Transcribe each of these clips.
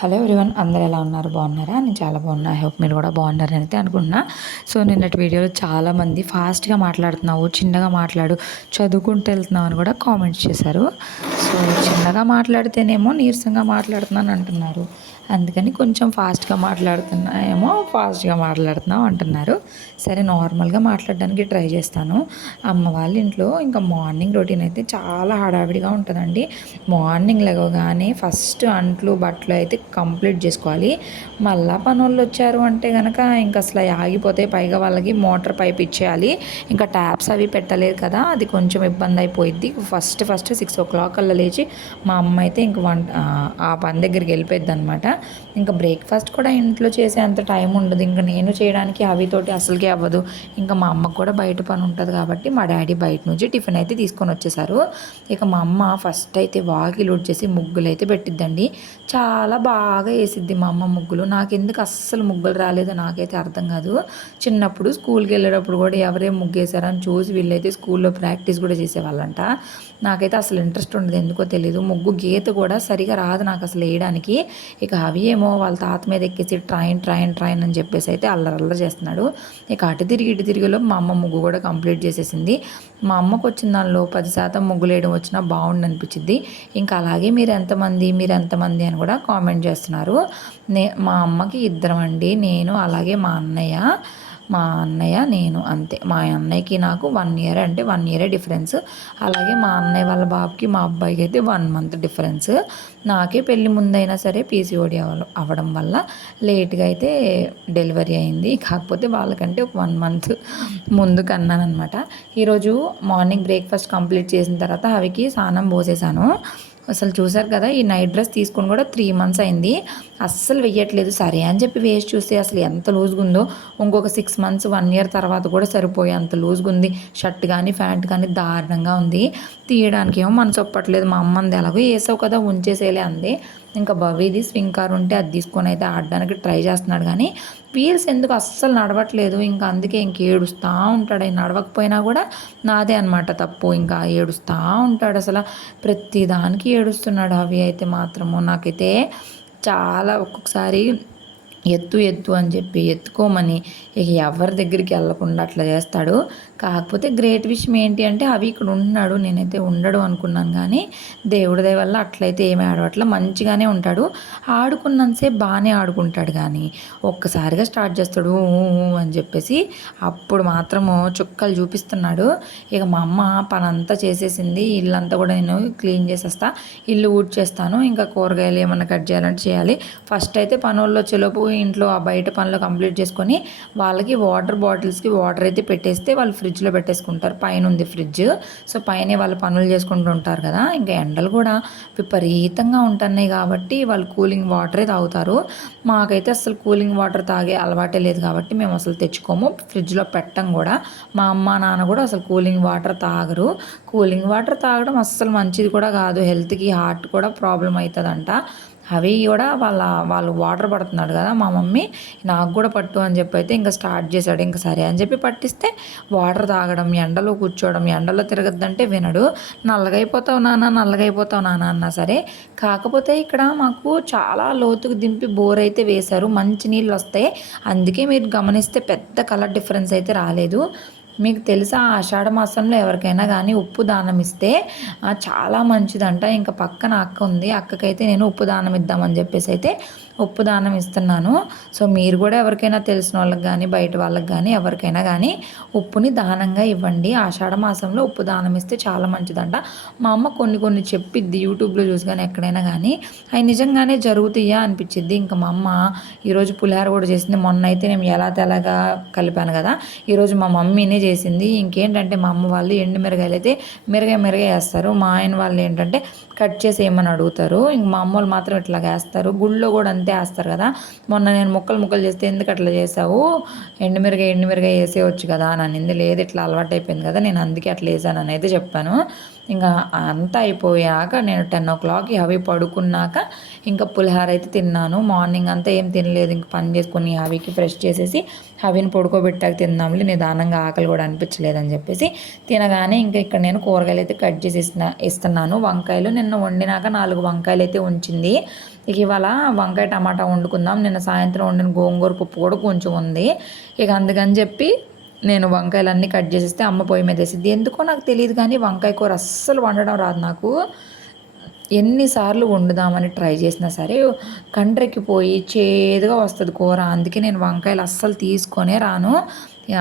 Hello everyone, అందరూ ఎలా ఉన్నారు? బాగున్నారా? నేను చాలా బాగున్నా. ఐ హోప్ మీరు కూడా బాగున్నారని అయితే అనుకుంటున్నా. సో నిన్నటి వీడియోలో చాలామంది ఫాస్ట్గా మాట్లాడుతున్నావు, చిన్నగా మాట్లాడు, చదువుకుంటూ వెళ్తున్నావు అని కూడా కామెంట్స్ చేశారు. సో చిన్నగా మాట్లాడితేనేమో నీరసంగా మాట్లాడుతున్నాను అంటున్నారు, అందుకని కొంచెం ఫాస్ట్గా మాట్లాడుతున్నావు అంటున్నారు. సరే, నార్మల్గా మాట్లాడడానికి ట్రై చేస్తాను. అమ్మ వాళ్ళ ఇంట్లో ఇంకా మార్నింగ్ రొటీన్ అయితే చాలా హడావిడిగా ఉంటుందండి. మార్నింగ్ లేవగానే ఫస్ట్ అంట్లు బట్టలు అయితే కంప్లీట్ చేసుకోవాలి. మళ్ళా పనోళ్ళు వచ్చారు అంటే కనుక ఇంకా అసలు ఆగిపోతే, పైగా వాళ్ళకి మోటార్ పైప్ ఇచ్చేయాలి. ఇంకా ట్యాప్స్ అవి పెట్టలేదు కదా, అది కొంచెం ఇబ్బంది అయిపోయింది. ఫస్ట్ 6 o'clock కల్లా లేచి మా అమ్మ అయితే ఇంక ఆ పని దగ్గరికి వెళ్ళిపోయింది అనమాట. ఇంకా బ్రేక్ఫాస్ట్ కూడా ఇంట్లో చేసే అంత టైం ఉండదు. ఇంకా నేను చేయడానికి అవితోటి అసలుకే అవ్వదు. ఇంకా మా అమ్మకు కూడా బయట పని ఉంటుంది కాబట్టి మా డాడీ బయట నుంచి టిఫిన్ అయితే తీసుకొని వచ్చేసారు. ఇక మా అమ్మ ఫస్ట్ అయితే వాకిలు ఊడ్చేసి ముగ్గులు అయితే పెట్టిద్దండి. చాలా బాగా వేసిద్ది మా అమ్మ ముగ్గులు. నాకెందుకు అస్సలు ముగ్గులు రాలేదో నాకైతే అర్థం కాదు. చిన్నప్పుడు స్కూల్కి వెళ్ళేటప్పుడు కూడా ఎవరేం ముగ్గు వేసారని చూసి వీళ్ళైతే స్కూల్లో ప్రాక్టీస్ కూడా చేసేవాళ్ళంట. నాకైతే అసలు ఇంట్రెస్ట్ ఉండదు, ఎందుకో తెలీదు. ముగ్గు గీత కూడా సరిగా రాదు నాకు అసలు వేయడానికి. ఇక అవి ఏమో వాళ్ళ తాత మీద ఎక్కేసి ట్రైన్ అని చెప్పేసి అయితే అల్లరల్లరి చేస్తున్నాడు. ఇక అటు తిరిగి ఇటు తిరిగిలో మా అమ్మ ముగ్గు కూడా కంప్లీట్ చేసేసింది. మా అమ్మకు వచ్చిన దానిలో 10% ముగ్గులు వేయడం వచ్చినా బాగుండు అనిపించింది. ఇంకా అలాగే మీరు ఎంతమంది అని కూడా కామెంట్ చేస్తున్నారు. మా అమ్మకి ఇద్దరం అండి, నేను అలాగే మా అన్నయ్య నేను, అంతే. మా అన్నయ్యకి నాకు 1 year, అంటే 1 year డిఫరెన్స్. అలాగే మా అన్నయ్య వాళ్ళ బాబుకి మా అబ్బాయికి అయితే 1 month డిఫరెన్స్. నాకే పెళ్ళి ముందైనా సరే పీసీఓడి అవ్వడం వల్ల లేట్గా అయితే డెలివరీ అయింది. కాకపోతే వాళ్ళకంటే ఒక 1 month ముందు కన్నానమాట. ఈరోజు మార్నింగ్ బ్రేక్ఫాస్ట్ కంప్లీట్ చేసిన తర్వాత అవికి స్నానం పోసేసాను. అసలు చూసారు కదా, ఈ నైట్ డ్రెస్ తీసుకొని కూడా 3 months అయింది. అస్సలు వెయ్యట్లేదు. సరే అని చెప్పి వేసి చూస్తే అసలు ఎంత లూజ్గా ఉందో. ఇంకొక 6 months 1 year తర్వాత కూడా సరిపోయే అంత లూజ్గా ఉంది. షర్ట్ కానీ ప్యాంట్ కానీ దారుణంగా ఉంది. తీయడానికి ఏమో మనసు ఒప్పట్లేదు. మా అమ్మంది ఎలాగో వేసావు కదా ఉంచేసేలే అంది. ఇంకా భవిది స్వింగ్ కార్ ఉంటే అది తీసుకొని అయితే ఆడడానికి ట్రై చేస్తున్నాడు, కానీ వీల్స్ ఎందుకు అస్సలు నడవట్లేదు. ఇంకా అందుకే ఏడుస్తూ ఉంటాడు. ఆయన నడవకపోయినా కూడా నాదే అనమాట తప్పు. ఇంకా ఏడుస్తూ ఉంటాడు, అసలు ప్రతి దానికి ఏడుస్తున్నాడు. అవి అయితే మాత్రము నాకైతే చాలా ఒక్కొక్కసారి ఎత్తు అని చెప్పి ఎత్తుకోమని ఇక ఎవరి దగ్గరికి వెళ్ళకుండా అట్లా చేస్తాడు. కాకపోతే గ్రేట్ విషయం ఏంటి అంటే అవి ఇక్కడ ఉంటున్నాడు, నేనైతే ఉండడు అనుకున్నాను. కానీ దేవుడి దయ వల్ల అట్లయితే ఏమీ ఆడవట్లా, మంచిగానే ఉంటాడు. ఆడుకున్నంతసేపు బాగానే ఆడుకుంటాడు, కానీ ఒక్కసారిగా స్టార్ట్ చేస్తాడు అని చెప్పేసి అప్పుడు మాత్రము చుక్కలు చూపిస్తున్నాడు. ఇక మా అమ్మ పనంతా చేసేసింది. ఇల్లంతా కూడా నేను క్లీన్ చేసేస్తా, ఇల్లు ఊడ్చేస్తాను. ఇంకా కూరగాయలు ఏమన్నా కట్ చేయాలంటే చేయాలి. ఫస్ట్ అయితే పనుల్లో వచ్చేలోపు ఇంట్లో ఆ బయట పనులు కంప్లీట్ చేసుకొని వాళ్ళకి వాటర్ బాటిల్స్కి వాటర్ అయితే పెట్టేస్తే వాళ్ళు ఫ్రిడ్జ్లో పెట్టేసుకుంటారు. పైన ఉంది ఫ్రిడ్జ్, సో పైనే వాళ్ళు పనులు చేసుకుంటూ ఉంటారు కదా. ఇంకా ఎండలు కూడా విపరీతంగా ఉంటున్నాయి కాబట్టి వాళ్ళు కూలింగ్ వాటరే తాగుతారు. మాకైతే అసలు కూలింగ్ వాటర్ తాగే అలవాటే లేదు కాబట్టి మేము అసలు తెచ్చుకోము, ఫ్రిడ్జ్లో పెట్టం కూడా. మా అమ్మ నాన్న కూడా అసలు కూలింగ్ వాటర్ తాగరు. కూలింగ్ వాటర్ తాగడం అస్సలు మంచిది కూడా కాదు, హెల్త్కి హార్ట్ కూడా ప్రాబ్లం అవుతుందంట. అవి కూడా వాళ్ళు వాటర్ పడుతున్నాడు కదా మా మమ్మీ, నాకు కూడా పట్టు అని చెప్పి అయితే ఇంకా స్టార్ట్ చేశాడు. ఇంకా సరే అని చెప్పి పట్టిస్తే వాటర్ తాగడం, ఎండలో కూర్చోవడం, ఎండలో తిరగద్దంటే వినడు. నల్లగైపోతావు నాన్న అన్నా సరే. కాకపోతే ఇక్కడ మాకు చాలా లోతుకు దింపి బోర్ అయితే వేశారు, మంచి నీళ్ళు వస్తాయి. అందుకే మీరు గమనిస్తే పెద్ద కలర్ డిఫరెన్స్ అయితే రాలేదు. మీకు తెలుసా, ఆషాఢ మాసంలో ఎవరికైనా కానీ ఉప్పు దానం ఇస్తే చాలా మంచిదంట. ఇంకా పక్కన అక్క ఉంది, అక్కకైతే నేను ఉప్పు దానం ఇద్దామని చెప్పేసి అయితే ఉప్పు దానం ఇస్తున్నాను. సో మీరు కూడా ఎవరికైనా తెలిసిన వాళ్ళకి కానీ బయట వాళ్ళకి కానీ ఎవరికైనా కానీ ఉప్పుని దానంగా ఇవ్వండి. ఆషాఢ మాసంలో ఉప్పు దానం ఇస్తే చాలా మంచిదంట. మా అమ్మ కొన్ని చెప్పిద్ది యూట్యూబ్లో చూసి, కానీ ఎక్కడైనా కానీ అవి నిజంగానే జరుగుతాయా అనిపించిద్ది. ఇంకా మా అమ్మ ఈరోజు పులిహార కూడా చేసింది. మొన్న అయితే నేను ఎలా తెల్లగా కలిపాను కదా, ఈరోజు మా మమ్మీనే చేసింది. ఇంకేంటంటే మా అమ్మ వాళ్ళు ఎండు మిరగాయలు అయితే మిరగాయ వేస్తారు, మా ఆయన వాళ్ళు ఏంటంటే కట్ చేసి ఏమని అడుగుతారు. ఇంక మా అమ్మ వాళ్ళు మాత్రం ఇట్లా వేస్తారు. గుళ్ళో కూడా అంతే వేస్తారు కదా. మొన్న నేను ముక్కలు చేస్తే ఎందుకు అట్లా చేసావు, ఎండుమిరగాయ వేసేయచ్చు కదా అని అనింది. లేదు, ఇట్లా అలవాటు అయిపోయింది కదా, నేను అందుకే అట్లా వేసాను అని అయితే చెప్పాను. ఇంకా అంతా అయిపోయాక నేను 10 o'clock అవి పడుకున్నాక ఇంకా పులిహార అయితే తిన్నాను. మార్నింగ్ అంతా ఏం తినలేదు, ఇంక పని చేసుకొని అవికి ఫ్రెష్ చేసేసి అవిని పడుకోబెట్టాక తిందాంలే, నిదానంగా ఆకలి కూడా అనిపించలేదని చెప్పేసి తినగానే ఇంకా ఇక్కడ నేను కూరగాయలు అయితే కట్ చేసి ఇస్తున్నాను. వంకాయలు నిన్న నిన్న వండినాక 4 వంకాయలు అయితే ఉంచింది. ఇక ఇవాళ వంకాయ టమాటా వండుకుందాం. నిన్న సాయంత్రం వండిన గోంగూర పప్పు కూడా కొంచెం ఉంది. ఇక అందుకని చెప్పి నేను వంకాయలన్నీ కట్ చేసేస్తే అమ్మ పొయ్యి మీద వేసిద్ది. ఎందుకో నాకు తెలియదు కానీ వంకాయ కూర అస్సలు వండడం రాదు నాకు. ఎన్నిసార్లు వండుదామని ట్రై చేసినా సరే కండ్రెక్కిపోయి చేదుగా వస్తుంది కూర. అందుకే నేను వంకాయలు అస్సలు తీసుకొనే రాను.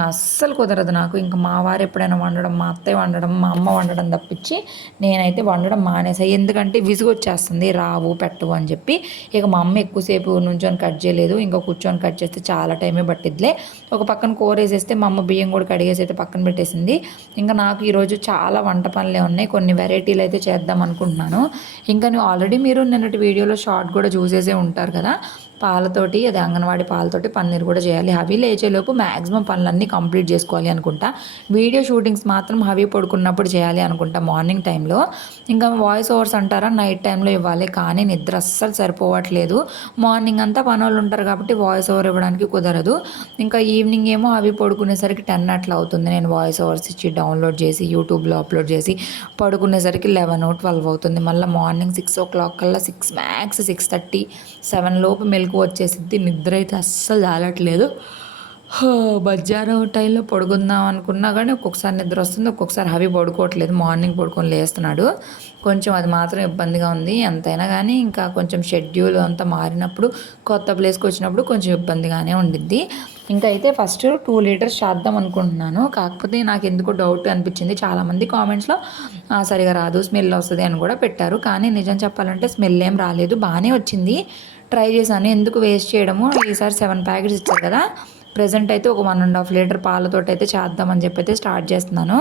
అస్సలు కుదరదు నాకు. ఇంకా మా వారు ఎప్పుడైనా వండడం, మా అత్తయ్య వండడం, మా అమ్మ వండడం తప్పించి నేనైతే వండడం మానేసాను. ఎందుకంటే విసుగు వచ్చేస్తుంది, రావు పెట్టవు అని చెప్పి. ఇక మా అమ్మ ఎక్కువసేపు నుంచొని కట్ చేయలేదు, ఇంకా కూర్చొని కట్ చేస్తే చాలా టైమే పట్టిద్దిలే. ఒక పక్కన కూర వేసేస్తే మా అమ్మ బియ్యం కూడా కడిగేసి అయితే పక్కన పెట్టేసింది. ఇంకా నాకు ఈరోజు చాలా వంట పనులే ఉన్నాయి. కొన్ని వెరైటీలు అయితే చేద్దాం అనుకుంటున్నాను. ఇంకా నువ్వు ఆల్రెడీ మీరు నిన్నటి వీడియోలో షార్ట్ కూడా చూసేసే ఉంటారు కదా. పాలతోటి, అది అంగన్వాడీ పాలతోటి పన్నీర్ కూడా చేయాలి. హవి లేచేలోపు మ్యాక్సిమం పనులన్నీ కంప్లీట్ చేసుకోవాలి అనుకుంటా. వీడియో షూటింగ్స్ మాత్రం హవి పడుకున్నప్పుడు చేయాలి అనుకుంటా, మార్నింగ్ టైంలో. ఇంకా వాయిస్ ఓవర్స్ అంటారా నైట్ టైంలో ఇవ్వాలి, కానీ నిద్ర అస్సలు సరిపోవట్లేదు. మార్నింగ్ అంతా పనులు ఉంటారు కాబట్టి వాయిస్ ఓవర్ ఇవ్వడానికి కుదరదు. ఇంకా ఈవినింగ్ ఏమో అవి పడుకునేసరికి 10 అట్లా అవుతుంది. నేను వాయిస్ ఓవర్స్ ఇచ్చి డౌన్లోడ్ చేసి యూట్యూబ్లో అప్లోడ్ చేసి పడుకునేసరికి 11, 12 అవుతుంది. మళ్ళీ మార్నింగ్ 6 o'clock కల్లా 6 మ్యాక్స్ 6:30, 7 లోపు మెలకు వచ్చేసిద్ది. నిద్ర అయితే అస్సలు జాలట్లేదు. మధ్యాహ్నం టైంలో పడుకుందాం అనుకున్నా కానీ ఒక్కొక్కసారి నిద్ర వస్తుంది, ఒక్కొక్కసారి హవి పడుకోవట్లేదు. మార్నింగ్ పడుకొని లేస్తున్నాడు. కొంచెం అది మాత్రం ఇబ్బందిగా ఉంది. ఎంతైనా కానీ ఇంకా కొంచెం షెడ్యూల్ అంతా మారినప్పుడు, కొత్త ప్లేస్కి వచ్చినప్పుడు కొంచెం ఇబ్బందిగానే ఉండిద్ది. ఇంకా అయితే ఫస్ట్ 2 లీటర్స్ చేద్దాం అనుకుంటున్నాను. కాకపోతే నాకు ఎందుకో డౌట్ అనిపించింది. చాలామంది కామెంట్స్లో సరిగా రాదు, స్మెల్ వస్తుంది అని కూడా పెట్టారు. కానీ నిజం చెప్పాలంటే స్మెల్ ఏం రాలేదు, బాగానే వచ్చింది. ట్రై చేశాను, ఎందుకు వేస్ట్ చేయడము. ఈసారి 7 ప్యాకెట్స్ ఇచ్చారు కదా, ప్రజెంట్ అయితే ఒక 1.5 లీటర్ పాలతోటి అయితే చేద్దామని చెప్పి అయితే స్టార్ట్ చేస్తున్నాను.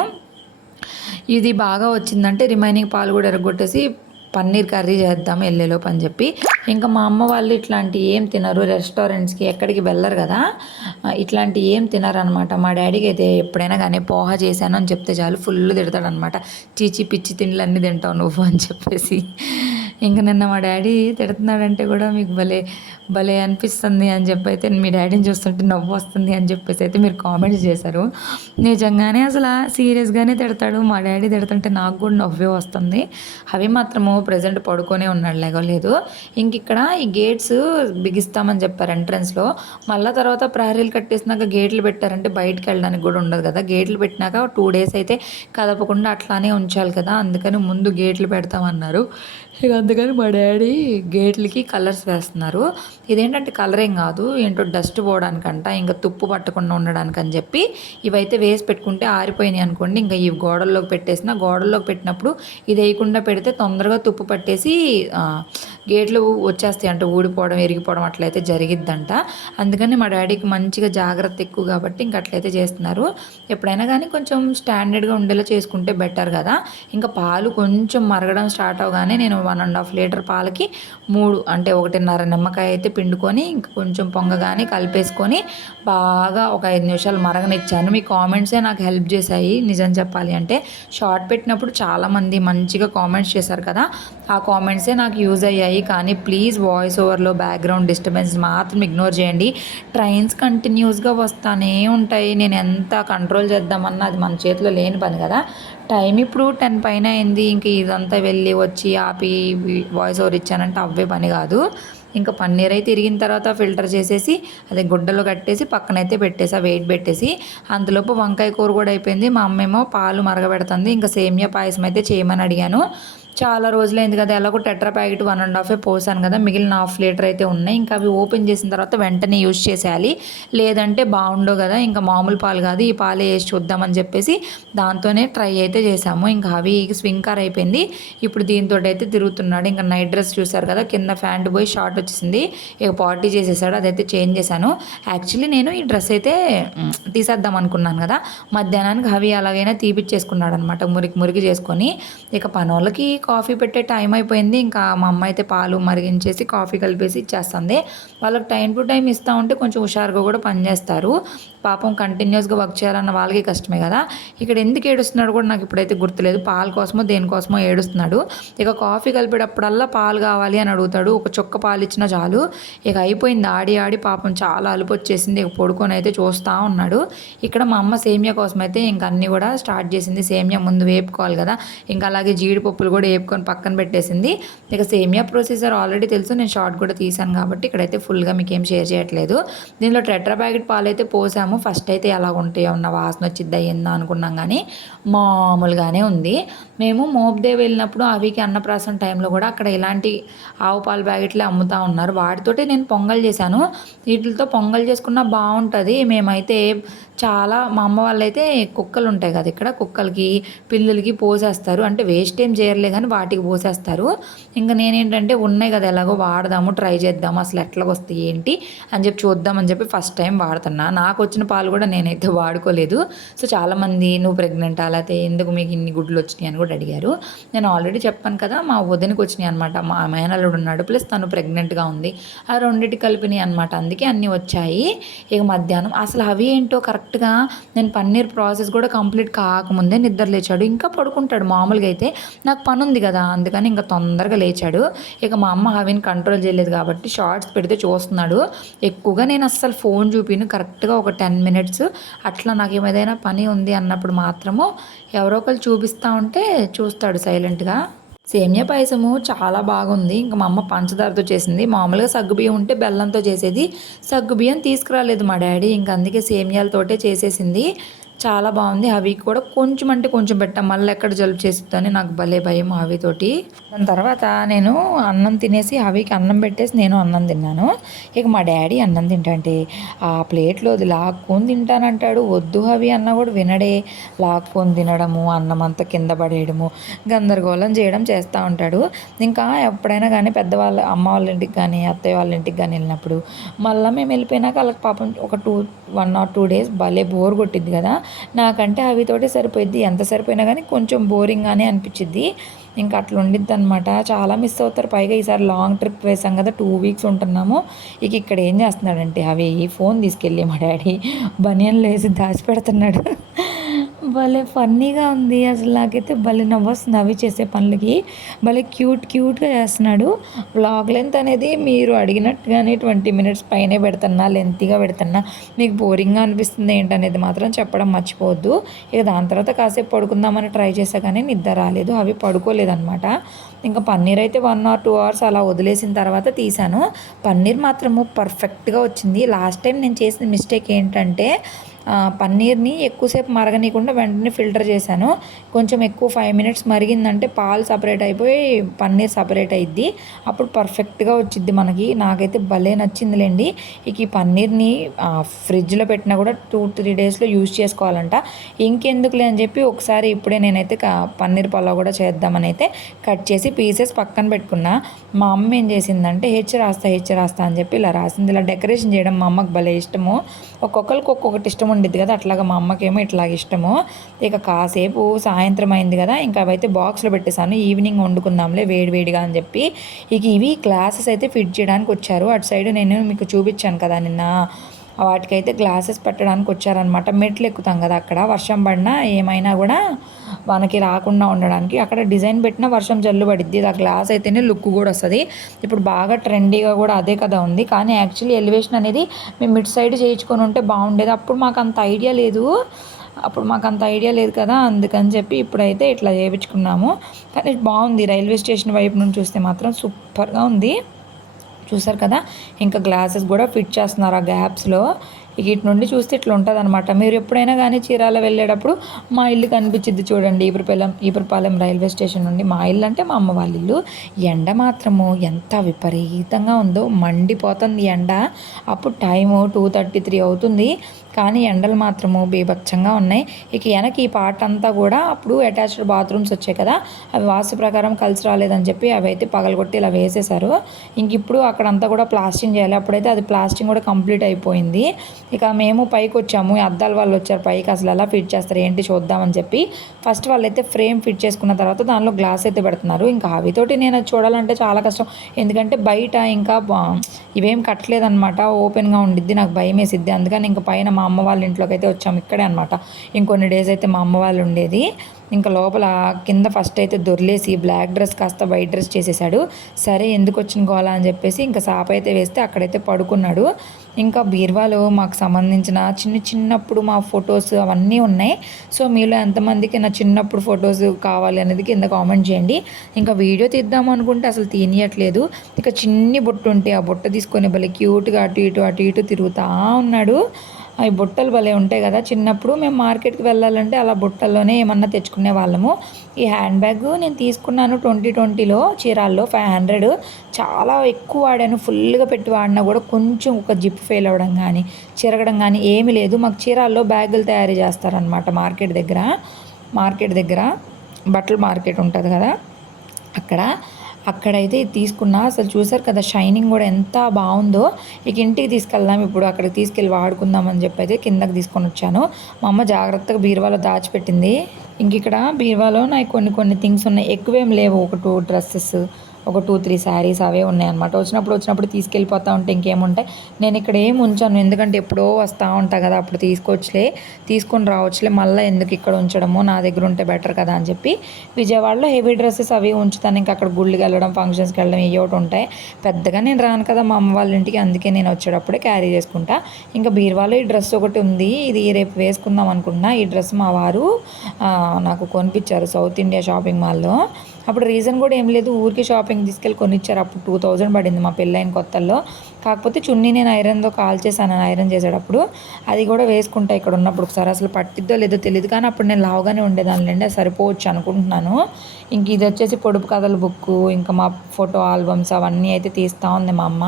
ఇది బాగా వచ్చిందంటే రిమైనింగ్ పాలు కూడా ఎరగొట్టేసి పన్నీర్ కర్రీ చేద్దాం ఎల్లేలోపు అని చెప్పి. ఇంకా మా అమ్మ వాళ్ళు ఇట్లాంటి ఏం తినరు, రెస్టారెంట్స్కి ఎక్కడికి వెళ్ళరు కదా, ఇట్లాంటి ఏం తినరు అనమాట. మా డాడీకి అయితే ఎప్పుడైనా కానీ పోహా చేశాను అని చెప్తే చాలు ఫుల్ తిడతాడనమాట. చీచి పిచ్చి తిండ్లు అన్నీ తింటావు నువ్వు అని చెప్పేసి. ఇంక నిన్న మా డాడీ తిడుతున్నాడంటే కూడా మీకు భలే భలే అనిపిస్తుంది అని చెప్పి అయితే, మీ డాడీని చూస్తుంటే నవ్వు వస్తుంది అని చెప్పేసి అయితే మీరు కామెంట్స్ చేశారు. నిజంగానే అసలు సీరియస్గానే తిడతాడు. మా డాడీ తిడుతుంటే నాకు కూడా నవ్వే వస్తుంది. అవి మాత్రము ప్రజెంట్ పడుకొనే ఉన్నాడు, లేగలేదు. ఇంక ఇక్కడ ఈ గేట్స్ బిగిస్తామని చెప్పారు ఎంట్రన్స్లో. మళ్ళీ తర్వాత ప్రహరీలు కట్టేసినాక గేట్లు పెట్టారంటే బయటకు వెళ్ళడానికి కూడా ఉండదు కదా. గేట్లు పెట్టినాక 2 days అయితే కదపకుండా అట్లానే ఉంచాలి కదా, అందుకని ముందు గేట్లు పెడతామన్నారు. ఇక అందుకని మా డాడీ గేట్లకి కలర్స్ వేస్తున్నారు. ఇదేంటంటే కలర్ ఏం కాదు, ఏంటో డస్ట్ పోవడానికంట, ఇంకా తుప్పు పట్టకుండా ఉండడానికి అని చెప్పి ఇవైతే వేసి పెట్టుకుంటే ఆరిపోయినాయి అనుకోండి, ఇంకా ఈ గోడల్లోకి పెట్టేసిన, గోడల్లోకి పెట్టినప్పుడు ఇది వేయకుండా పెడితే తొందరగా తుప్పు పట్టేసి గేట్లు వచ్చేస్తాయి అంట, ఊడిపోవడం ఇరిగిపోవడం అట్లయితే జరిగిద్దంట. అందుకని మా డాడీకి మంచిగా జాగ్రత్త ఎక్కువ కాబట్టి ఇంక అట్లయితే చేస్తున్నారు. ఎప్పుడైనా కానీ కొంచెం స్టాండర్డ్గా ఉండేలా చేసుకుంటే బెటర్ కదా. ఇంకా పాలు కొంచెం మరగడం స్టార్ట్ అవగానే నేను 1.5 లీటర్ పాలకి 3 అంటే 1.5 నిమ్మకాయ అయితే పిండుకొని ఇంకా కొంచెం పొంగగానే కలిపేసుకొని బాగా ఒక 5 నిమిషాలు మరగనిచ్చాను. మీ కామెంట్సే నాకు హెల్ప్ చేశాయి నిజం చెప్పాలి అంటే. షార్ట్ పెట్టినప్పుడు చాలామంది మంచిగా కామెంట్స్ చేశారు కదా, ఆ కామెంట్సే నాకు యూజ్ అయ్యాయి. కానీ ప్లీజ్ వాయిస్ ఓవర్లో బ్యాక్గ్రౌండ్ డిస్టర్బెన్స్ మాత్రం ఇగ్నోర్ చేయండి. ట్రైన్స్ కంటిన్యూస్గా వస్తూనే ఉంటాయి. నేను ఎంత కంట్రోల్ చేద్దామన్నా అది మన చేతిలో లేని పని కదా. టైం ఇప్పుడు 10 పైన అయింది. ఇంక ఇదంతా వెళ్ళి వచ్చి ఆపి వాయిస్ ఓవర్ ఇచ్చానంటే అవ్వే పని కాదు. ఇంకా పన్నీర్ అయితే ఇరిగిన తర్వాత ఫిల్టర్ చేసేసి అదే గుడ్డలో కట్టేసి పక్కనైతే పెట్టేసా, వెయిట్ పెట్టేసి. అంతలోపు వంకాయ కూర కూడా అయిపోయింది. మా అమ్మేమో పాలు మరగబెడుతుంది. ఇంకా సేమియా పాయసం అయితే చేయమని అడిగాను. చాలా రోజులైంది కదా, ఎలాగో టెట్రా ప్యాకెట్ 1.5 పోసాను కదా, మిగిలిన 1/2 లీటర్ అయితే ఉన్నాయి. ఇంకా అవి ఓపెన్ చేసిన తర్వాత వెంటనే యూజ్ చేసేయాలి, లేదంటే బాగుండవు కదా. ఇంకా మామూలు పాలు కాదు, ఈ పాలే వేసి చూద్దామని చెప్పేసి దాంతోనే ట్రై అయితే చేసాము. ఇంకా అవి స్వింగ్ కార్ అయిపోయింది. ఇప్పుడు దీంతో అయితే తిరుగుతున్నాడు. ఇంకా నైట్ డ్రెస్ చూసారు కదా, కింద ప్యాంట్ పోయి షార్ట్ వచ్చేసింది. ఇక పార్టీ చేసేసాడు, అదైతే చేంజ్ చేశాను. యాక్చువల్లీ నేను ఈ డ్రెస్ అయితే తీసేద్దాం అనుకున్నాను కదా, మధ్యాహ్నానికి అవి అలాగైనా తీపిచ్చేసుకున్నాడు అనమాట, మురికి చేసుకొని. ఇక పనోళ్ళకి కాఫీ పెట్టే టైం అయిపోయింది. ఇంకా మా అమ్మ అయితే పాలు మరిగించేసి కాఫీ కలిపేసి ఇచ్చేస్తుంది. వాళ్ళకి టైం టు టైం ఇస్తూ ఉంటే కొంచెం హుషారుగా కూడా పనిచేస్తారు. పాపం కంటిన్యూస్గా వర్క్ చేయాలన్న వాళ్ళకి కష్టమే కదా. ఇక్కడ ఎందుకు ఏడుస్తున్నాడు కూడా నాకు ఇప్పుడైతే గుర్తులేదు. పాలు కోసమో దేనికోసమో ఏడుస్తున్నాడు. ఇక కాఫీ కలిపేటప్పుడల్లా పాలు కావాలి అని అడుగుతాడు. ఒక చుక్క పాలు ఇచ్చినా చాలు. ఇక అయిపోయింది, ఆడి ఆడి పాపం చాలా అలుపు వచ్చేసింది. ఇక పడుకొని అయితే చూస్తూ ఉన్నాడు. ఇక్కడ మా అమ్మ సేమియా కోసం అయితే ఇంక అన్నీ కూడా స్టార్ట్ చేసింది. సేమియా ముందు వేపుకోవాలి కదా, ఇంకా అలాగే జీడిపప్పులు కూడా వేపుకొని పక్కన పెట్టేసింది. ఇక సేమియా ప్రొసీజర్ ఆల్రెడీ తెలుసు, నేను షార్ట్ కూడా తీసాను కాబట్టి ఇక్కడైతే ఫుల్గా మీకు ఏం షేర్ చేయట్లేదు. దీనిలో టెట్రా ప్యాకెట్ పాలు అయితే పోసాము. ఫస్ట్ అయితే ఎలా ఉంటాయో ఉన్న వాసన వచ్చిద్ది అయ్యిందా అనుకున్నాం, కానీ మామూలుగానే ఉంది. మేము మోబ్దే వెళ్ళినప్పుడు అవికి అన్నప్రాసన టైంలో కూడా అక్కడ ఇలాంటి ఆవు పాలు ప్యాకెట్లే అమ్ముతూ ఉన్నారు. వాటితోటి నేను పొంగల్ చేశాను. వీటితో పొంగల్ చేసుకున్నా బాగుంటుంది. మేమైతే చాలా మా అమ్మ వాళ్ళైతే కుక్కలు ఉంటాయి కదా, ఇక్కడ కుక్కలకి పిల్లులకి పోసేస్తారు. అంటే వేస్ట్ ఏం చేయర్లే కానీ వాటికి పోసేస్తారు. ఇంకా నేనేంటంటే ఉన్నాయి కదా ఎలాగో వాడదాము, ట్రై చేద్దాము, అసలు ఎట్లాగ వస్తాయి ఏంటి అని చెప్పి చూద్దామని చెప్పి ఫస్ట్ టైం వాడుతున్నా. నాకు వచ్చిన పాలు కూడా నేనైతే వాడుకోలేదు. సో చాలామంది నువ్వు ప్రెగ్నెంట్ అలాతే ఎందుకు మీకు ఇన్ని గుడ్లు వచ్చినాయి అని కూడా అడిగారు. నేను ఆల్రెడీ చెప్పాను కదా, మా వదినకి వచ్చినాయి అనమాట. మా మేనల్లుడు ఉన్నాడు, ప్లస్ తను ప్రెగ్నెంట్గా ఉంది. ఆ రెండింటి కలిపినాయి అనమాట, అందుకే అన్నీ వచ్చాయి. ఇక మధ్యాహ్నం అసలు అవి ఏంటో కరెక్ట్గా నేను పన్నీర్ ప్రాసెస్ కూడా కంప్లీట్ కాకముందే నిద్ర లేచాడు. ఇంకా పడుకుంటాడు మామూలుగా అయితే, నాకు పని ఉంది కదా అందుకని ఇంకా తొందరగా లేచాడు. ఇక మా అమ్మ హవిని కంట్రోల్ చేయలేదు కాబట్టి షార్ట్స్ పెడితే చూస్తున్నాడు. ఎక్కువగా నేను అస్సలు ఫోన్ చూపిను, కరెక్ట్గా ఒక 10 minutes అట్లా నాకు ఏదైనా పని ఉంది అన్నప్పుడు మాత్రము ఎవరో ఒకరు చూపిస్తూ ఉంటే చూస్తాడు సైలెంట్గా. సేమియా పాయసము చాలా బాగుంది. ఇంకా మా అమ్మ పంచదారతో చేసింది. మామూలుగా సగ్గుబియ్యం ఉంటే బెల్లంతో చేసేది, సగ్గుబియ్యం తీసుకురాలేదు మా డాడీ, ఇంకా అందుకే సేమియాలతోటే చేసేసింది. చాలా బాగుంది. హవికి కూడా కొంచెం అంటే కొంచెం పెట్టాం, మళ్ళీ ఎక్కడ జలుబు చేస్తుందని నాకు భలే భయం హవితోటి. దాని తర్వాత నేను అన్నం తినేసి హవికి అన్నం పెట్టేసి నేను అన్నం తిన్నాను. ఇక మా డాడీ అన్నం తింటంటే ఆ ప్లేట్లో అది లాక్కొని తింటానంటాడు. వద్దు హవి అన్న కూడా వినడే. లాక్కొని తినడము, అన్నం అంతా కింద పడేయడము, గందరగోళం చేయడం చేస్తూ ఉంటాడు. ఇంకా ఎప్పుడైనా కానీ పెద్దవాళ్ళ అమ్మ వాళ్ళ ఇంటికి కానీ అత్తయ్య వాళ్ళ ఇంటికి కానీ వెళ్ళినప్పుడు మళ్ళీ మేము వెళ్ళిపోయినాక వాళ్ళకి పాపం ఒక 1 or 2 days భలే బోర్ కొట్టిద్ది కదా. నాకంటే అవితోటే సరిపోయిద్ది, ఎంత సరిపోయినా కానీ కొంచెం బోరింగ్గానే అనిపించిద్ది. ఇంకా అట్లా ఉండిద్ది అనమాట. చాలా మిస్ అవుతారు. పైగా ఈసారి లాంగ్ ట్రిప్ వేసాం కదా, 2 weeks ఉంటున్నాము. ఇక ఇక్కడ ఏం చేస్తున్నాడంటే అవి ఫోన్ తీసుకెళ్ళి మా డాడీ బనియన్లు వేసి దాచిపెడుతున్నాడు. భలే ఫన్నీగా ఉంది. అసలు నాకైతే భలే నవ్వొస్తుంది అవి చేసే పనులకి. భలే క్యూట్గా చేస్తున్నాడు. వ్లాగ్ లెంత్ అనేది మీరు అడిగినట్టుగానే 20 minutes పైనే పెడుతున్నా, లెంతీగా పెడుతున్నా. మీకు బోరింగ్గా అనిపిస్తుంది ఏంటనేది మాత్రం చెప్పడం మర్చిపోవద్దు. ఇక దాని తర్వాత కాసేపు పడుకుందామని ట్రై చేసా కానీ నిద్ర రాలేదు, అవి పడుకోలేదన్నమాట. ఇంకా పన్నీర్ అయితే 1 or 2 hours అలా వదిలేసిన తర్వాత తీసాను. పన్నీర్ మాత్రము పర్ఫెక్ట్గా వచ్చింది. లాస్ట్ టైం నేను చేసిన మిస్టేక్ ఏంటంటే పన్నీర్ని ఎక్కువసేపు మరగనీయకుండా వెంటనే ఫిల్టర్ చేశాను. కొంచెం ఎక్కువ 5 minutes మరిగిందంటే పాలు సపరేట్ అయిపోయి పన్నీర్ సపరేట్ అయ్యిద్ది, అప్పుడు పర్ఫెక్ట్గా వచ్చిద్ది మనకి. నాకైతే భలే నచ్చిందిలేండి. ఇక ఈ పన్నీర్ని ఫ్రిడ్జ్లో పెట్టినా కూడా 2-3 daysలో యూజ్ చేసుకోవాలంట. ఇంకెందుకులే అని చెప్పి ఒకసారి ఇప్పుడే నేనైతే పన్నీర్ పలావ్ కూడా చేద్దామని అయితే కట్ చేసి పీసెస్ పక్కన పెట్టుకున్నా. మా అమ్మ ఏం చేసిందంటే హెచ్ రాస్తా అని చెప్పి ఇలా రాసింది. ఇలా డెకరేషన్ చేయడం మా అమ్మకి భలే ఇష్టము. ఒక్కొక్కరికి ఒక్కొక్కటి ఇష్టం ఉండిద్ది కదా, అట్లాగా మా అమ్మకేమో ఇట్లాగ ఇష్టము. ఇక కాసేపు సాయంత్రం అయింది కదా, ఇంకా అవైతే బాక్స్లో పెట్టేశాను. ఈవినింగ్ వండుకుందాంలే వేడివేడిగా అని చెప్పి. ఇక ఇవి గ్లాసెస్ అయితే ఫిట్ చేయడానికి వచ్చారు. అటు సైడ్ నేను మీకు చూపించాను కదా నిన్న, వాటికైతే గ్లాసెస్ పెట్టడానికి వచ్చారనమాట. మెట్లు ఎక్కుతాం కదా, అక్కడ వర్షం పడినా ఏమైనా కూడా మనకి రాకుండా ఉండడానికి అక్కడ డిజైన్ పెట్టిన వర్షం జల్లు పడిద్ది. ఆ గ్లాస్ అయితేనే లుక్ కూడా వస్తుంది. ఇప్పుడు బాగా ట్రెండీగా కూడా అదే కదా ఉంది. కానీ యాక్చువల్లీ ఎలివేషన్ అనేది మేము మిడ్ సైడ్ చేయించుకొని ఉంటే బాగుండేది. అప్పుడు మాకు అంత ఐడియా లేదు కదా, అందుకని చెప్పి ఇప్పుడైతే ఇట్లా చేయించుకున్నాము. కానీ బాగుంది. రైల్వే స్టేషన్ వైపు నుంచి చూస్తే మాత్రం సూపర్గా ఉంది. చూసారు కదా, ఇంకా గ్లాసెస్ కూడా ఫిట్ చేస్తున్నారు ఆ గ్యాప్స్లో. ఇటు నుండి చూస్తే ఇట్లా ఉంటుంది అనమాట. మీరు ఎప్పుడైనా కానీ చీరాల వెళ్ళేటప్పుడు మా ఇల్లు కనిపించింది చూడండి. ఈపురపాలెం రైల్వే స్టేషన్ నుండి మా ఇల్లు అంటే మా అమ్మ వాళ్ళ ఇల్లు. ఎండ మాత్రము ఎంత విపరీతంగా ఉందో, మండిపోతుంది ఎండ. అప్పుడు టైము 2:33 అవుతుంది, కానీ ఎండలు మాత్రము బీభత్సంగా ఉన్నాయి. ఇక వెనక ఈ పార్ట్ అంతా కూడా అప్పుడు అటాచ్డ్ బాత్రూమ్స్ వచ్చాయి కదా, అవి వాస్తు ప్రకారం కలిసి రాలేదని చెప్పి అవి అయితే పగలగొట్టి ఇలా వేసేశారు. ఇంక ఇప్పుడు అక్కడంతా కూడా ప్లాస్టింగ్ చేయాలి. అప్పుడైతే అది ప్లాస్టింగ్ కూడా కంప్లీట్ అయిపోయింది. ఇక మేము పైకి వచ్చాము, అద్దాల వాళ్ళు వచ్చారు పైకి, అసలు ఎలా ఫిట్ చేస్తారు ఏంటి చూద్దామని చెప్పి. ఫస్ట్ వాళ్ళైతే ఫ్రేమ్ ఫిట్ చేసుకున్న తర్వాత దానిలో గ్లాస్ అయితే పెడుతున్నారు. ఇంకా అవితోటి నేను అది చూడాలంటే చాలా కష్టం, ఎందుకంటే బయట ఇంకా ఇవేం కట్టలేదన్నమాట, ఓపెన్గా ఉండిద్ది, నాకు భయం వేసిద్ది. అందుకని ఇంకా పైన మా అమ్మ వాళ్ళ ఇంట్లోకి అయితే వచ్చాము. ఇక్కడే అనమాట. ఇంకొన్ని డేస్ అయితే మా అమ్మ వాళ్ళు ఉండేది. ఇంకా లోపల కింద ఫస్ట్ అయితే దొర్లేసి బ్లాక్ డ్రెస్ కాస్త వైట్ డ్రెస్ చేసేసాడు. సరే ఎందుకు వచ్చిన గోల అని చెప్పేసి ఇంకా సాప అయితే వేస్తే అక్కడైతే పడుకున్నాడు. ఇంకా బీరువాలో మాకు సంబంధించిన చిన్నప్పుడు మా ఫొటోస్ అవన్నీ ఉన్నాయి. సో మీలో ఎంతమందికి నా చిన్నప్పుడు ఫొటోస్ కావాలి అనేది కింద కామెంట్ చేయండి. ఇంకా వీడియో తీద్దాం అనుకుంటే అసలు తీయట్లేదు. ఇక చిన్ని బుట్ట ఉంటే ఆ బుట్ట తీసుకొని భలే క్యూట్గా అటు ఇటు తిరుగుతూ ఉన్నాడు. అవి బుట్టలు భలే ఉంటాయి కదా. చిన్నప్పుడు మేము మార్కెట్కి వెళ్ళాలంటే అలా బుట్టల్లోనే ఏమన్నా తెచ్చుకునే వాళ్ళము. ఈ హ్యాండ్ బ్యాగ్ నేను తీసుకున్నాను 2020లో చీరాల్లో 500. చాలా ఎక్కువ వాడాను. ఫుల్గా పెట్టి వాడినా కూడా కొంచెం ఒక జిప్ ఫెయిల్ అవ్వడం కానీ చిరగడం కానీ ఏమీ లేదు. మాకు చీరాల్లో బ్యాగులు తయారు చేస్తారనమాట మార్కెట్ దగ్గర బట్టల మార్కెట్ ఉంటుంది కదా అక్కడైతే ఇది తీసుకున్నా. అసలు చూసారు కదా షైనింగ్ కూడా ఎంత బాగుందో. ఇక ఇంటికి తీసుకెళ్దాం ఇప్పుడు, అక్కడికి తీసుకెళ్ళి వాడుకుందాం అని చెప్పి అయితే కిందకి తీసుకొని వచ్చాను. మా అమ్మ జాగ్రత్తగా బీరువాలో దాచిపెట్టింది. ఇంక ఇక్కడ బీరువాలో నాకు కొన్ని థింగ్స్ ఉన్నాయి. ఎక్కువేం లేవు. ఒక 2 డ్రెస్సెస్, ఒక 2-3 శారీస్ అవే ఉన్నాయన్నమాట. వచ్చినప్పుడు తీసుకెళ్ళిపోతూ ఉంటే ఇంకేముంటాయి. నేను ఇక్కడ ఏం ఉంచాను, ఎందుకంటే ఎప్పుడో వస్తూ ఉంటా కదా, అప్పుడు తీసుకొని రావచ్చులే, మళ్ళీ ఎందుకు ఇక్కడ ఉంచడము, నా దగ్గర ఉంటే బెటర్ కదా అని చెప్పి విజయవాడలో హెవీ డ్రెస్సెస్ అవి ఉంచుతాను. ఇంకా అక్కడ గుళ్ళకి వెళ్ళడం, ఫంక్షన్స్కి వెళ్ళడం ఇవి ఒకటి ఉంటాయి. పెద్దగా నేను రాను కదా మా అమ్మ వాళ్ళ ఇంటికి, అందుకే నేను వచ్చేటప్పుడే క్యారీ చేసుకుంటా. ఇంకా బీరువాలో ఈ డ్రెస్ ఒకటి ఉంది. ఇది రేపు వేసుకుందాం అనుకుంటున్నా. ఈ డ్రెస్ మా వారు నాకు కొనిపించారు సౌత్ ఇండియా షాపింగ్ మాల్లో. అప్పుడు రీజన్ కూడా ఏం లేదు, ఊరికి షాపింగ్ తీసుకెళ్ళి కొనిచ్చారు. అప్పుడు 2000 పడింది మా పెళ్ళైన కొత్తల్లో. కాకపోతే చున్నీ నేను ఐరన్తో కాల్ చేశాను ఐరన్ చేసేటప్పుడు. అది కూడా వేసుకుంటా ఇక్కడ ఉన్నప్పుడు ఒకసారి. అసలు పట్టిద్దో లేదో తెలియదు, కానీ అప్పుడు నేను లావుగానే ఉండేదానిలేండి, అది సరిపోవచ్చు అనుకుంటున్నాను. ఇంక ఇది వచ్చేసి పొడుపు కథల బుక్, ఇంకా మా ఫోటో ఆల్బమ్స్ అవన్నీ అయితే తీస్తూ ఉంది మా అమ్మ.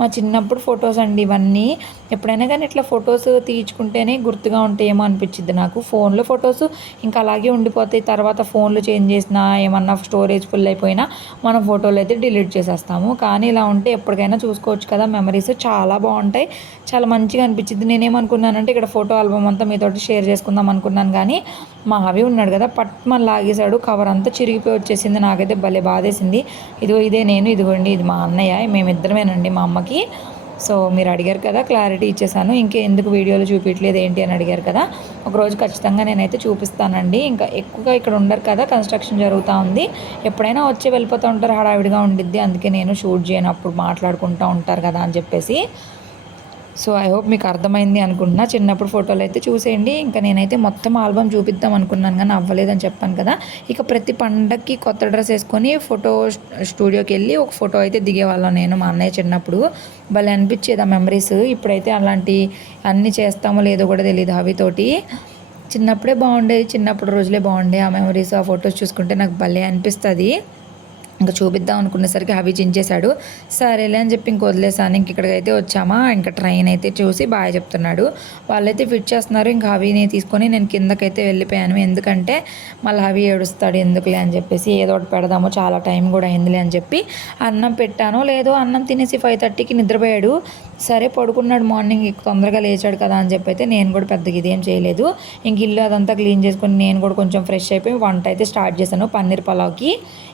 మా చిన్నప్పుడు ఫొటోస్ అండి ఇవన్నీ. ఎప్పుడైనా కానీ ఇట్లా ఫొటోస్ తీయించుకుంటేనే గుర్తుగా ఉంటాయేమో అనిపించింది నాకు. ఫోన్లో ఫొటోస్ ఇంకా అలాగే ఉండిపోతాయి. తర్వాత ఫోన్లు చేంజ్ చేసినా ఏమన్నా స్టోరేజ్ ఫుల్ అయిపోయినా మనం ఫోటోలు అయితే డిలీట్ చేసేస్తాము. కానీ ఇలా ఉంటే ఎప్పటికైనా చూసుకోవచ్చు కదా. మెమరీస్ చాలా బాగుంటాయి, చాలా మంచిగా అనిపించింది. నేనేమనుకున్నానంటే ఇక్కడ ఫోటో ఆల్బమ్ అంతా మీతోటి షేర్ చేసుకుందాం అనుకున్నాను, కానీ మా అవి ఉన్నాడు కదా పట్మని లాగేశాడు. కవర్ అంతా చిరిగిపోయి వచ్చేసింది. నాకైతే భలే బాధేసింది. ఇదే నేను, ఇదిగోండి ఇది మా అన్నయ్య, మేమిద్దరమేనండి మా అమ్మకి. సో మీరు అడిగారు కదా, క్లారిటీ ఇచ్చేసాను. ఇంకెందుకు వీడియోలో చూపించలేదు ఏంటి అని అడిగారు కదా. ఒకరోజు ఖచ్చితంగా నేనైతే చూపిస్తానండి. ఇంకా ఎక్కువగా ఇక్కడ ఉండరు కదా, కన్స్ట్రక్షన్ జరుగుతూ ఉంది. ఎప్పుడైనా వచ్చి వెళ్ళిపోతూ ఉంటారు, హడావిడిగా ఉండిద్ది. అందుకే నేను షూట్ చేయనప్పుడు మాట్లాడుకుంటూ ఉంటారు కదా అని చెప్పేసి. సో ఐ హోప్ మీకు అర్థమైంది అనుకుంటున్నా. చిన్నప్పుడు ఫోటోలు అయితే చూసేయండి. ఇంకా నేనైతే మొత్తం ఆల్బమ్ చూపిద్దాం అనుకున్నాను కానీ అవ్వలేదని చెప్పాను కదా. ఇక ప్రతి పండగకి కొత్త డ్రెస్ వేసుకొని ఫోటో స్టూడియోకి వెళ్ళి ఒక ఫోటో అయితే దిగేవాళ్ళం నేను, మా అన్నయ్య చిన్నప్పుడు. భలే అనిపించేది ఆ మెమరీస్. ఇప్పుడైతే అలాంటి అన్నీ చేస్తామో లేదో కూడా తెలియదు అవితోటి. చిన్నప్పుడే బాగుండేది, చిన్నప్పుడు రోజులే బాగుండే. ఆ మెమరీస్, ఆ ఫొటోస్ చూసుకుంటే నాకు భలే అనిపిస్తుంది. ఇంకా చూపిద్దాం అనుకునేసరికి అవి చించేశాడు. సరేలే అని చెప్పి ఇంక వదిలేసాను. ఇంక ఇక్కడికైతే వచ్చామా, ఇంకా ట్రైన్ అయితే చూసి బాగా చెప్తున్నాడు. వాళ్ళైతే ఫిట్ చేస్తున్నారు. ఇంకా హవీని తీసుకొని నేను కిందకైతే వెళ్ళిపోయాను. ఎందుకంటే మళ్ళీ హవీ ఏడుస్తాడు ఎందుకులే అని చెప్పేసి, ఏదో ఒకటి పెడదాము, చాలా టైం కూడా అయిందిలే అని చెప్పి అన్నం పెట్టాను. లేదో అన్నం తినేసి 5:30కి నిద్రపోయాడు. సరే పడుకున్నాడు. మార్నింగ్ తొందరగా లేచాడు కదా అని చెప్పి అయితే నేను కూడా పెద్దగా ఇదేం చేయలేదు. ఇంక ఇల్లు అదంతా క్లీన్ చేసుకొని నేను కూడా కొంచెం ఫ్రెష్ అయిపోయి వంట అయితే స్టార్ట్ చేశాను పన్నీర్ పలావ్కి.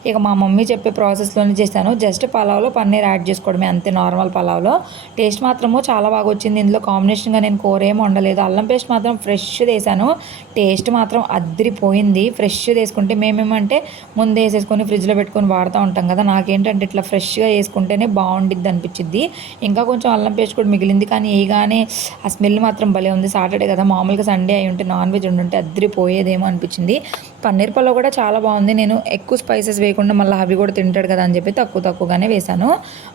ఇక మా మమ్మీ చెప్పే ప్రాసెస్లోనే చేశాను. జస్ట్ పలావ్లో పన్నీర్ యాడ్ చేసుకోవడమే అంతే, నార్మల్ పలావ్లో. టేస్ట్ మాత్రము చాలా బాగా వచ్చింది. ఇందులో కాంబినేషన్గా నేను కూర ఏమి వండలేదు. అల్లం పేస్ట్ మాత్రం ఫ్రెష్ వేసాను. టేస్ట్ మాత్రం అద్దరిపోయింది. ఫ్రెష్ వేసుకుంటే మేమేమంటే ముందే వేసేసుకొని ఫ్రిడ్జ్లో పెట్టుకొని వాడుతూ ఉంటాం కదా. నాకేంటంటే ఇట్లా ఫ్రెష్గా వేసుకుంటేనే బాగుండిద్ది అనిపించింది. ఇంకా కొంచెం అల్లం పేస్ట్ కూడా మిగిలింది, కానీ వేయగానే ఆ స్మెల్ మాత్రం భలే ఉంది. సాటర్డే కదా, మామూలుగా సండే అయి ఉంటే నాన్ వెజ్ ఉండుంటే అద్దరిపోయేదేమో అనిపించింది. పన్నీర్ పలావ్ కూడా చాలా బాగుంది. నేను ఎక్కువ స్పైసెస్ వేయకుండా మళ్ళీ అవి కూడా తింటాడు కదా అని చెప్పి తక్కువగానే వేశాను.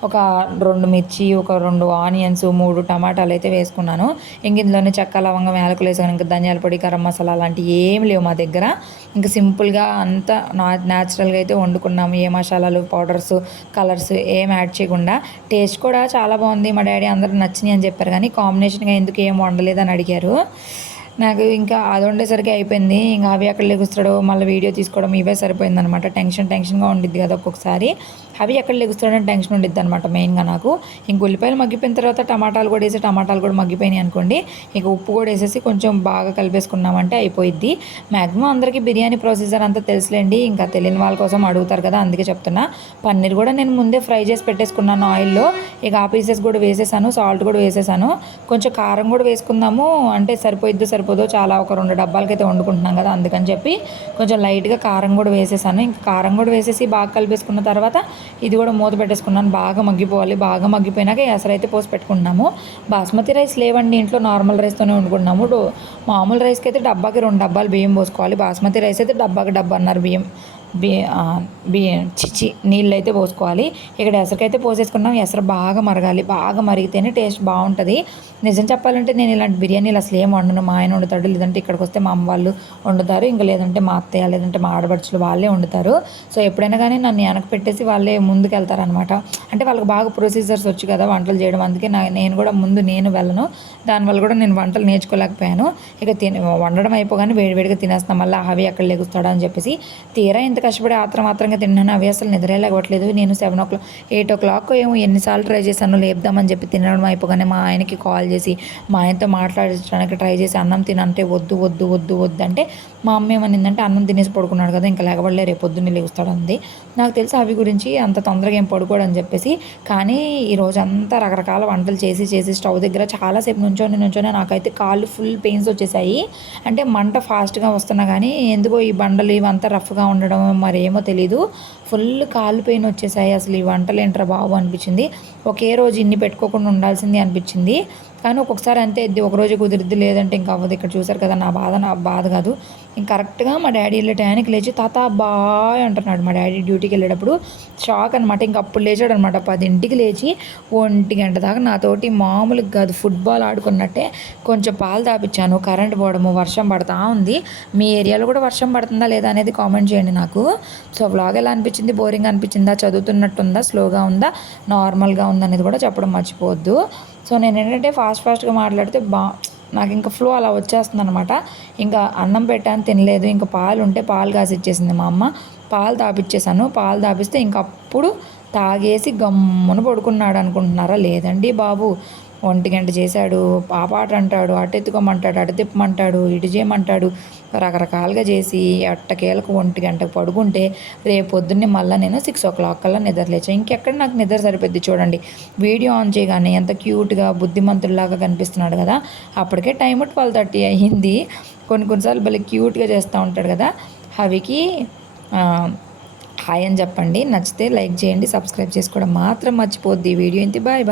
ఒక 2 మిర్చి, ఒక 2 ఆనియన్స్, 3 టమాటాలు అయితే వేసుకున్నాను. ఇంక ఇందులోనే చెక్క, లవంగం, యాలకులు వేసాను. ఇంకా ధనియాల పొడి, గరం మసాలా అలాంటివి ఏమి లేవు మా దగ్గర. ఇంకా సింపుల్గా అంతా న్యాచురల్గా అయితే వండుకున్నాము. ఏ మసాలాలు, పౌడర్స్, కలర్స్ ఏం యాడ్ చేయకుండా. టేస్ట్ కూడా చాలా బాగుంది. మా డాడీ అందరూ నచ్చినాయి అని చెప్పారు, కానీ కాంబినేషన్గా ఎందుకు ఏం వండలేదని అడిగారు. నాకు ఇంకా అది వండేసరికి అయిపోయింది. ఇంకా అవి అక్కడ లెగుస్తాడు, మళ్ళీ వీడియో తీసుకోవడం ఇవే సరిపోయిందనమాట. టెన్షన్గా ఉండిద్ది కదా ఒక్కొక్కసారి. అవి ఎక్కడ లెగుస్తాడని టెన్షన్ ఉండిద్ది అనమాట మెయిన్గా నాకు. ఇంక ఉల్లిపాయలు మగ్గిపోయిన తర్వాత టమాటాలు కూడా వేసి టమాటాలు కూడా మగ్గిపోయినాయి అనుకోండి, ఇక ఉప్పు కూడా వేసేసి కొంచెం బాగా కలిపేసుకున్నామంటే అయిపోయిద్ది. మ్యాక్సిమం అందరికీ బిర్యానీ ప్రొసీజర్ అంతా తెలుసులేండి, ఇంకా తెలియని వాళ్ళ కోసం అడుగుతారు కదా అందుకే చెప్తున్నా. పన్నీర్ కూడా నేను ముందే ఫ్రై చేసి పెట్టేసుకున్నాను ఆయిల్లో. ఇక ఆ పీసెస్ కూడా వేసేసాను, సాల్ట్ కూడా వేసేసాను. కొంచెం కారం కూడా వేసుకుందాము అంటే సరిపోదో చాలా ఒక 2 డబ్బాలకైతే వండుకుంటున్నాం కదా అందుకని చెప్పి కొంచెం లైట్గా కారం కూడా వేసేసాను. ఇంకా కారం కూడా వేసేసి బాగా కలిపేసుకున్న తర్వాత ఇది కూడా మూత పెట్టేసుకున్నాను. బాగా మగ్గిపోవాలి. బాగా మగ్గిపోయినాక ఎసరైతే పోసి పెట్టుకుంటున్నాము. బాస్మతి రైస్ లేవండి ఇంట్లో, నార్మల్ రైస్తోనే వండుకుంటున్నాము. మామూలు రైస్కి అయితే డబ్బాకి 2 డబ్బాలు బియ్యం పోసుకోవాలి. బాస్మతి రైస్ అయితే డబ్బాకి డబ్బాన్నర బియ్యం నీళ్ళు అయితే పోసుకోవాలి. ఇక్కడ ఎసరికైతే పోసేసుకున్నాం. ఎసరు బాగా మరగాలి. బాగా మరిగితేనే టేస్ట్ బాగుంటుంది. నిజం చెప్పాలంటే నేను ఇలాంటి బిర్యానీలు అసలు ఏం వండను. మా ఆయన వండుతాడు, లేదంటే ఇక్కడికి వస్తే మా అమ్మ వాళ్ళు వండుతారు, ఇంకా లేదంటే మా అత్తయ్య లేదంటే మా ఆడపడుచులు వాళ్ళే వండుతారు. సో ఎప్పుడైనా కానీ నన్ను వెనక పెట్టేసి వాళ్ళే ముందుకు వెళ్తారనమాట. అంటే వాళ్ళకి బాగా ప్రొసీజర్స్ వచ్చు కదా వంటలు చేయడం, అందుకే నేను కూడా ముందు నేను వెళ్ళను. దానివల్ల కూడా నేను వంటలు నేర్చుకోలేకపోయాను. ఇక వండడం అయిపోగానే వేడివేడిగా తినేస్తాం. మళ్ళీ అవి ఎక్కడ లెగుస్తాడా అని చెప్పేసి తీరా ఇంత కష్టపడి ఆత్రంగా తిన్నాను. అవి అసలు నిద్రలేకపోవట్లేదు. నేను 8 o'clock ఏమో ఎన్నిసార్లు ట్రై చేశాను లేపుదామని చెప్పి, తినడం అయిపోగానే మా ఆయనకి కాల్ చేసి మా ఆయనతో మాట్లాడించడానికి ట్రై చేసి అన్నం తినంటే వద్దు అంటే మా అమ్మ ఏమనిందంటే అన్నం తినేసి పడుకున్నాడు కదా ఇంకా లేకపోలే రేపు పొద్దున్నే లేగుస్తాడు అంది. నాకు తెలిసి అవి గురించి అంత తొందరగా ఏం పడుకోడని చెప్పేసి. కానీ ఈరోజు అంతా రకరకాల వంటలు చేసి స్టవ్ దగ్గర చాలాసేపు నుంచొని నాకైతే కాళ్ళు ఫుల్ పెయిన్స్ వచ్చేసాయి. అంటే మంట ఫాస్ట్గా వస్తున్నా కానీ ఎందుకో ఈ బండలు ఇవంతా రఫ్గా ఉండడం మరేమో తెలీదు, ఫుల్ కాళ్ళు పెయిన్ వచ్చేసాయి. అసలు ఈ వంటలు ఏంట్రా బాబు అనిపించింది. ఒకే రోజు ఇన్ని పెట్టుకోకుండా ఉండాల్సింది అనిపించింది. కానీ ఒక్కొక్కసారి అంతే, ఒకరోజు కుదిరిద్ది లేదంటే ఇంకా అవ్వదు. ఇక్కడ చూసారు కదా నా బాధ కాదు. ఇంక కరెక్ట్గా మా డాడీ వెళ్ళే టయానికి లేచి తాత బాయ్ అంటున్నాడు. మా డాడీ డ్యూటీకి వెళ్ళేటప్పుడు షాక్ అనమాట. ఇంక అప్పుడు లేచాడు అనమాట. 10ంటికి లేచి 1 గంట దాకా నాతోటి మామూలుగా కాదు ఫుట్బాల్ ఆడుకున్నట్టే. కొంచెం పాలు తాపించాను. కరెంట్ పోవడము, వర్షం పడుతూ ఉంది. మీ ఏరియాలో కూడా వర్షం పడుతుందా లేదా అనేది కామెంట్ చేయండి నాకు. సో వ్లాగ్ ఎలా అనిపించింది, బోరింగ్ అనిపించిందా, చదువుతున్నట్టుందా, స్లోగా ఉందా, నార్మల్గా ఉందా అనేది కూడా చెప్పడం మర్చిపోవద్దు. సో నేను ఏంటంటే ఫాస్ట్గా మాట్లాడితే నాకు ఇంకా ఫ్లో అలా వచ్చేస్తుంది అనమాట. ఇంకా అన్నం పెట్టాను తినలేదు. ఇంకా పాలు ఉంటే పాలు కాసి ఇచ్చేసింది మా అమ్మ. పాలు తాపిచ్చేసాను. పాలు తాపిస్తే ఇంకప్పుడు తాగేసి గమ్మున పడుకున్నాడు అనుకుంటున్నారా? లేదండి బాబు, 1 గంట చేశాడు. పాపాట అంటాడు, అటు ఎత్తుకోమంటాడు, అటు తిప్పమంటాడు, ఇటు చేయమంటాడు, రకరకాలుగా చేసి అట్టకేలకు 1 గంటకు పడుకుంటే రేపు పొద్దున్నే మళ్ళీ నేను 6 o'clock కల్లా నిద్రలేచాను. ఇంకెక్కడ నాకు నిద్ర సరిపోద్ది చూడండి. వీడియో ఆన్ చేయగానే ఎంత క్యూట్గా బుద్ధిమంతుల్లాగా కనిపిస్తున్నాడు కదా, అప్పటికే టైం 12:30 అయ్యింది. కొన్నిసార్లు భలే క్యూట్గా చేస్తూ ఉంటాడు కదా. అవికి హాయ్ అని చెప్పండి. నచ్చితే లైక్ చేయండి, సబ్స్క్రైబ్ చేసుకోవడం మాత్రం మర్చిపోద్ది. వీడియో ఇంత బాయ్.